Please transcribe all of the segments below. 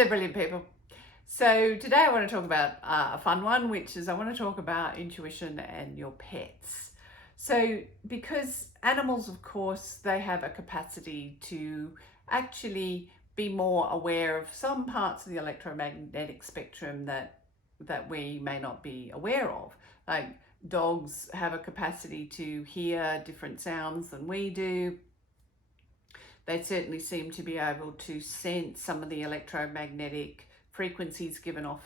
there, brilliant people. So today I want to talk about a fun one, which is I want to talk about intuition and your pets. So because animals, of course, they have a capacity to actually be more aware of some parts of the electromagnetic spectrum that we may not be aware of. Like dogs have a capacity to hear different sounds than we do. They certainly seem to be able to sense some of the electromagnetic frequencies given off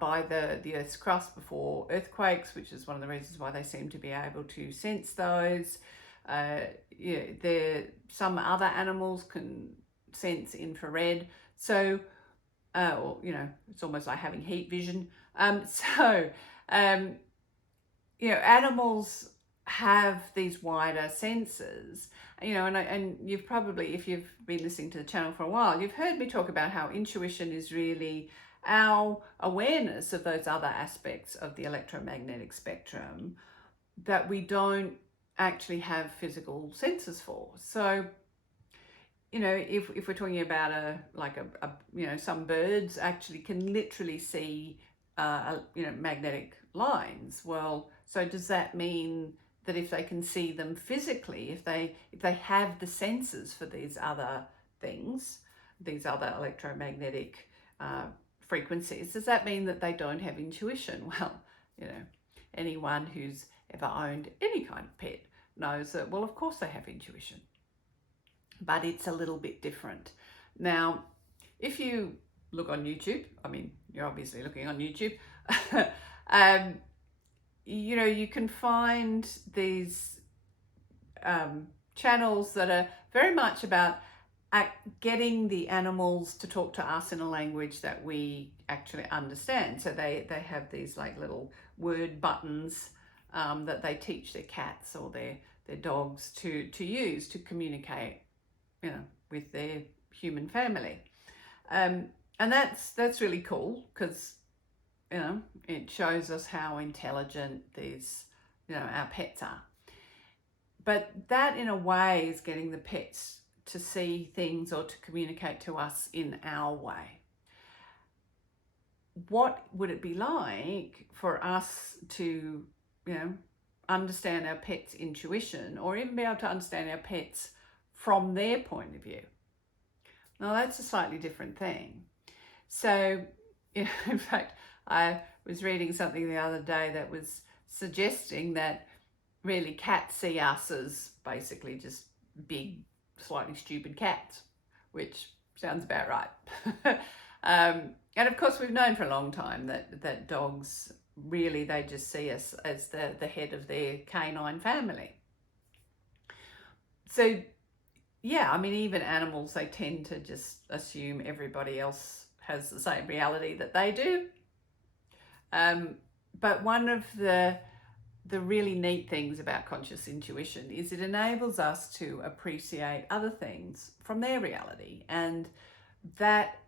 by the Earth's crust before earthquakes, which is one of the reasons why they seem to be able to sense those. Some other animals can sense infrared. So, it's almost like having heat vision. Animals have these wider senses, and you've probably, if you've been listening to the channel for a while, you've heard me talk about how intuition is really our awareness of those other aspects of the electromagnetic spectrum that we don't actually have physical senses for. So, if we're talking about some birds actually can literally see magnetic lines. Well, so does that mean that if they can see them physically, if they have the senses for these other things, these other electromagnetic frequencies, does that mean that they don't have intuition? Well, anyone who's ever owned any kind of pet knows that, well, of course they have intuition, but it's a little bit different. Now, if you look on YouTube, you're obviously looking on YouTube, you can find these channels that are very much about getting the animals to talk to us in a language that we actually understand. So they have these like little word buttons that they teach their cats or their dogs to use to communicate, with their human family. And that's really cool because, it shows us how intelligent these, our pets are. But that in a way is getting the pets to see things or to communicate to us in our way. What would it be like for us to, understand our pet's intuition or even be able to understand our pets from their point of view? Now, that's a slightly different thing. So, in fact, I was reading something the other day that was suggesting that really cats see us as basically just big, slightly stupid cats, which sounds about right. And of course, we've known for a long time that dogs really, they just see us as the head of their canine family. So, yeah, even animals, they tend to just assume everybody else has the same reality that they do. But one of the really neat things about conscious intuition is it enables us to appreciate other things from their reality, and that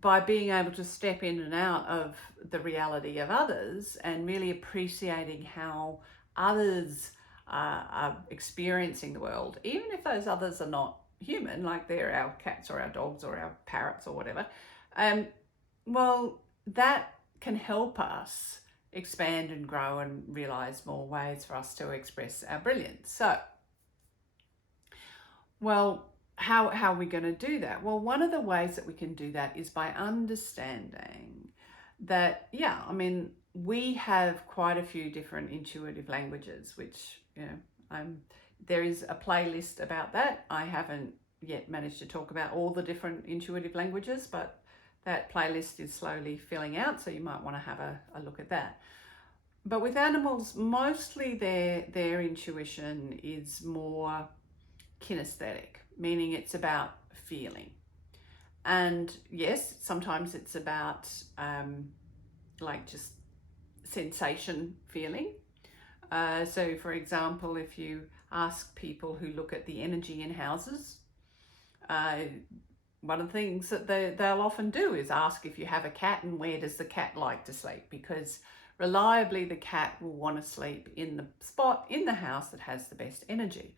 by being able to step in and out of the reality of others and really appreciating how others are experiencing the world, even if those others are not human, like they're our cats or our dogs or our parrots or whatever, well, that can help us expand and grow and realize more ways for us to express our brilliance. So, well, how are we going to do that? Well, one of the ways that we can do that is by understanding that, we have quite a few different intuitive languages, which, there is a playlist about that. I haven't yet managed to talk about all the different intuitive languages, but that playlist is slowly filling out, so you might want to have a look at that. But with animals, mostly their intuition is more kinesthetic, meaning it's about feeling. And yes, sometimes it's about just sensation feeling. So for example, if you ask people who look at the energy in houses, one of the things that they'll often do is ask if you have a cat and where does the cat like to sleep, because reliably the cat will want to sleep in the spot in the house that has the best energy.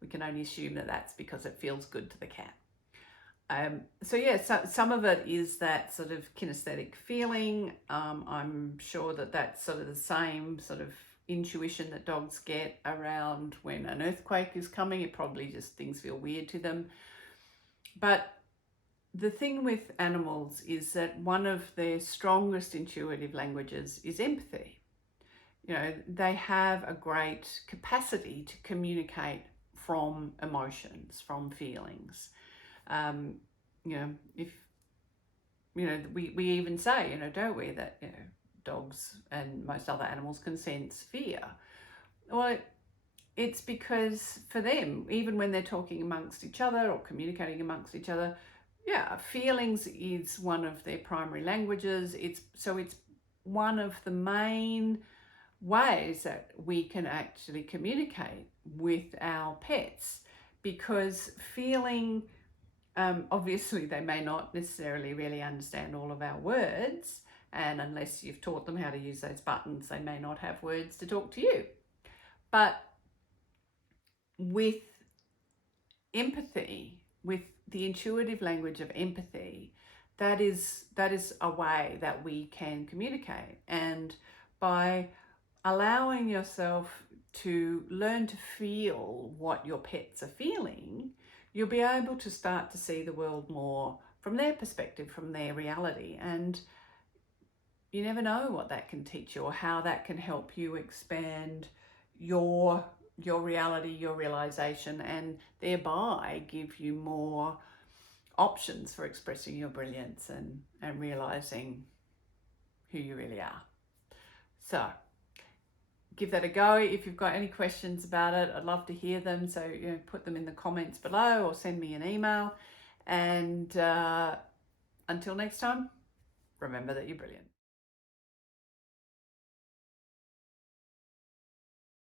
We can only assume that that's because it feels good to the cat. So yeah, some of it is that sort of kinesthetic feeling. I'm sure that that's sort of the same sort of intuition that dogs get around when an earthquake is coming. It probably just things feel weird to them. But the thing with animals is that one of their strongest intuitive languages is empathy. You know, they have a great capacity to communicate from emotions, from feelings. You know, if, you know, we even say, you know, don't we, that, you know, dogs and most other animals can sense fear. Well, it's because for them, even when they're talking amongst each other or communicating amongst each other, yeah, feelings is one of their primary languages. It's one of the main ways that we can actually communicate with our pets, because feeling, obviously they may not necessarily really understand all of our words, and unless you've taught them how to use those buttons, they may not have words to talk to you. But with empathy, with the intuitive language of empathy, that is a way that we can communicate. And by allowing yourself to learn to feel what your pets are feeling, you'll be able to start to see the world more from their perspective, from their reality. And you never know what that can teach you or how that can help you expand your reality, your realization, and thereby give you more options for expressing your brilliance and realizing who you really are. So give that a go. If you've got any questions about it, I'd love to hear them. So, you know, put them in the comments below or send me an email. And until next time, remember that you're brilliant.